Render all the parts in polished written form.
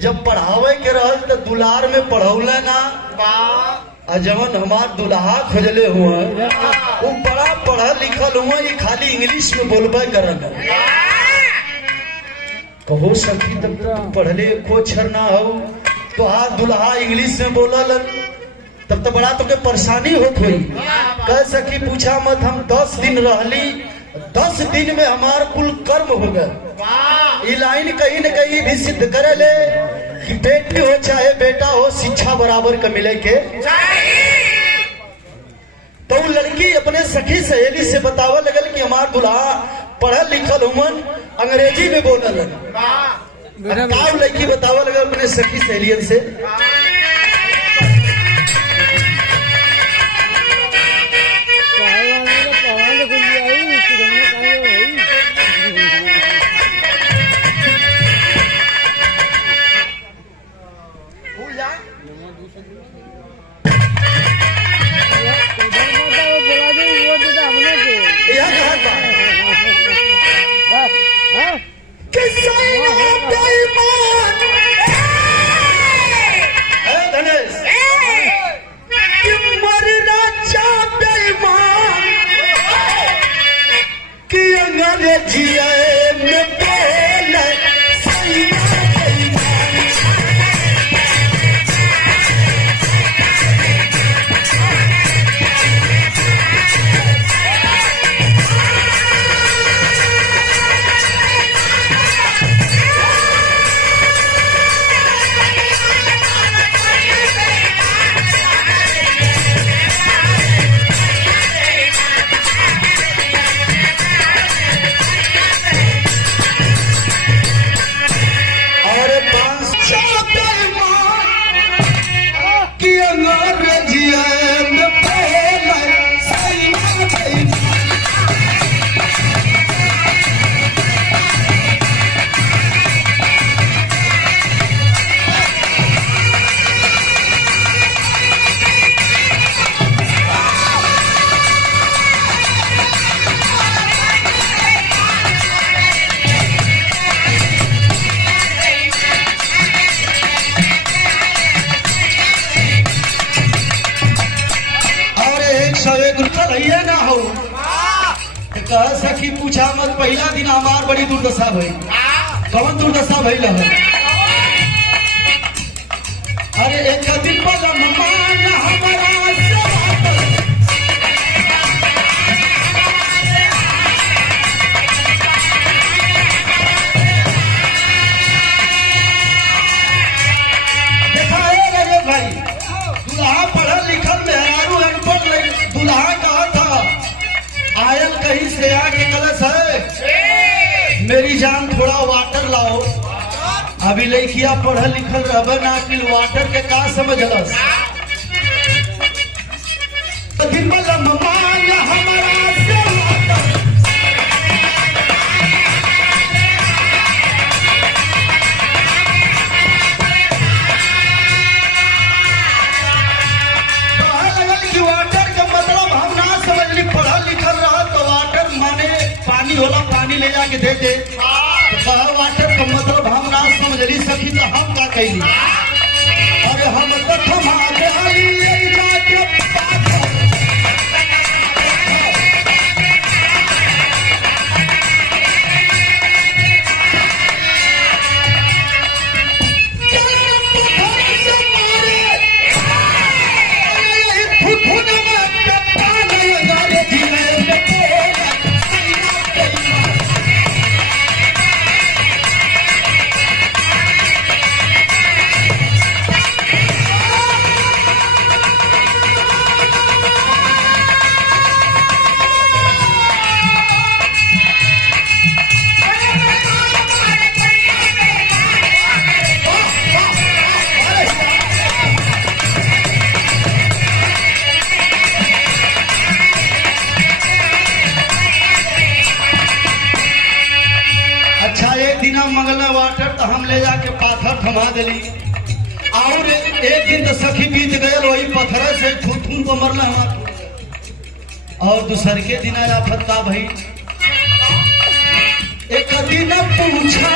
जब पढ़ावे के रहल तो दुलार में पढ़ौले ना जवन हमार दुल्हा खोजले हुआ वो बड़ा पढ़ा लिखल हुआ, ये खाली इंग्लिश में बोलबे करन। हो सकी तब पढ़ले को अक्षर ना हो तो हाथ दुल्हा इंग्लिश में बोलल तब तो बड़ा तो परेशानी होत हुई। कह सकी पूछा मत, हम 10 दिन रहली, 10 दिन में हमार कुल कर्म हो गए। ये लाइन कहीं न कहीं भी सिद्ध करे ले कि बेटी हो चाहे बेटा हो शिक्षा बराबर का मिले के। तो लड़की अपने सखी सहेली से बतावा लगल कि हमार दुल्हा पढ़ल लिखल हुमन, अंग्रेजी में बोलल। लड़की बतावा लगल अपने सखी सहेलियन से ना हो कह सखी पूछा मत। पहला दिन हमार बड़ी दुर्दशा भई। कौन दुर्दशा भई लह? अरे एक दिन पर भाई दुल्हा पढ़ल लिखल मेहरारू अनपढ़ दुल्हा कहा था आयल कहीं से आके कलश है मेरी जान थोड़ा वाटर लाओ। अभी लड़किया पढ़ल लिखल रह ना कि वाटर के का समझलस। होला पानी ले जाके दे दे तो वाटर का मतलब हम ना समझली सकी तो हम का कही। अरे हम तो थमाके जाके मंगला वाटर तो हम ले जाके पाथर थमा दिली। और एक दिन तो सखी बीत गए वही पत्थर से थूथून को मरना। और दूसर के दिन आया फत्ता भाई एक दिन पूछा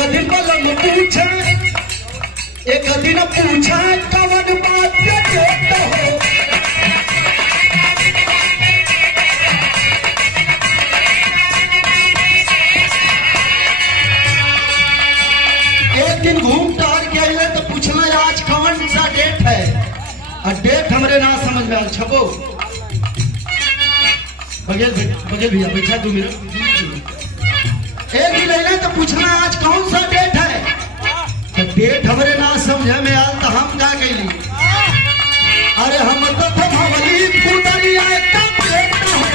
एक दिन बलम पूछा, एक दिन पूछा कवन बात देत हो। एक दिन घूम टहल के आइले तो पूछना आज कौन सा डेट है, और डेट हमरे ना समझ में आल। छपो बगेल भैया बैठा 2 मिनट। एक दिन आइले तो पूछना आज कौन सा डेट है, तो डेट हमरे ना समझ में आल तो हम क्या कैली, अरे हम तो भवली फूटलिया का डेट ना हो।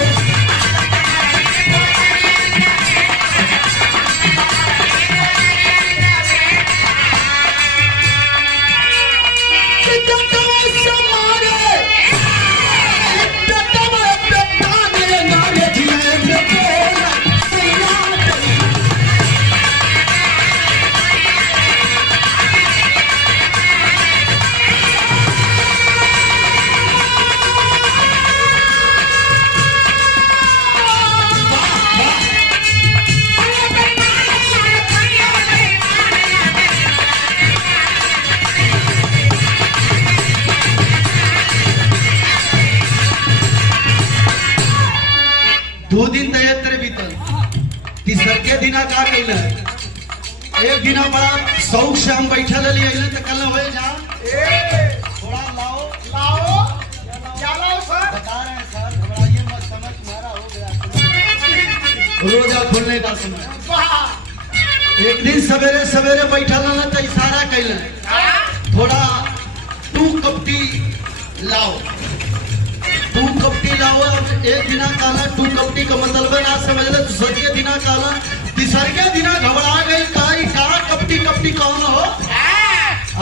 दो दिन तेरे बीतल, तीसर के दिना का कैल। एक दिना बड़ा शौक से हम बैठल रही तो कल हो जा थोड़ा लाओ लाओ क्या लाओ सर, बता रहे हैं सर, घबराइए मत, समझ तुम्हारा हो गया रोजा खोलने का समय। एक दिन सवेरे सवेरे बैठल न तो इशारा कैल, थोड़ा 2 कप टी लाओ, 2 कप टी लाओ। एक दिना काला 2 कप टी का मतलब ना समझ ले, दूसर के दिना काला, तीसर के दिना घबरा गई का कप टी कौन हो।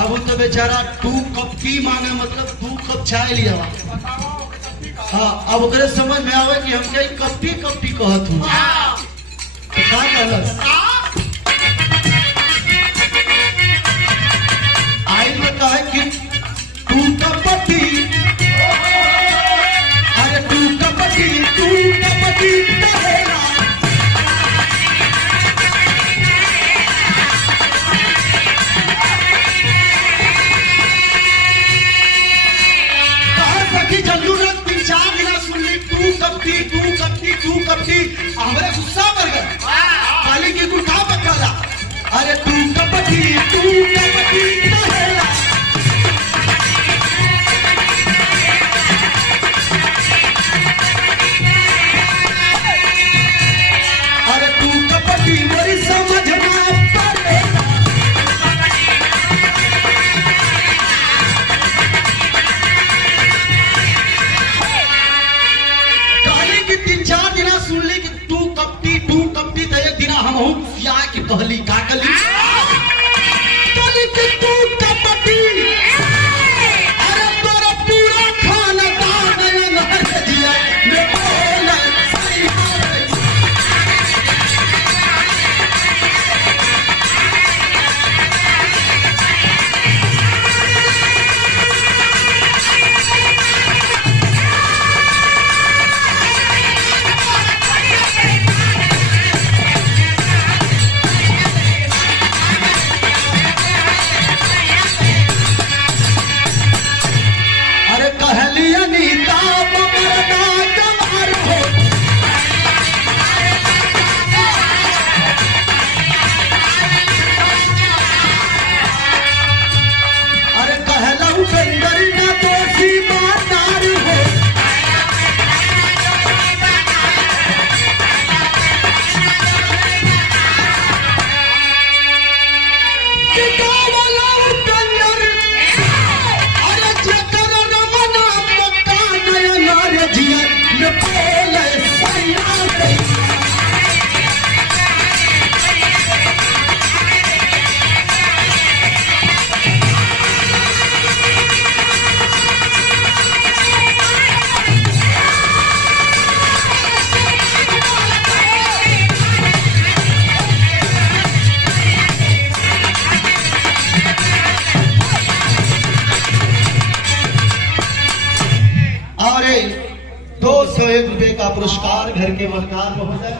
अब तो बेचारा 2 कप टी मांगे मतलब 2 कप चाय लिया। हाँ अब ओकरे समझ में आवे कि हम क्या कप टी कहत हूँ, तो क्या कहलस आई में कहे कि 2 कप टी, अरे 2 कप टी कहेला। जल्लू ने 3-4 दिन सुन ली 2 कप टी, हमरे गुस्सा बढ़ गया, काली की गुठा पकड़ा, अरे 2 कप टी कहेला। अरे 2 कप टी मेरी समझ में पड़ेगा। काली की 3-4 दिना सुन ली कि 2 कप टी तो एक दिना हम हूँ क्या कि कहली का कली कि 2 कप टी, अरे तोरा पूरा खानदान दिया मैं बोला सही है। अरे कहलिया नीता बबरना जवार हो, अरे कहला उपेंद्र ना दोषी बाजार हो। वाला उपेंद्र, अरे जकर रमना पक्का नया जिया में बोले सैया। और 201 रुपए का पुरस्कार घर के मकान महोदय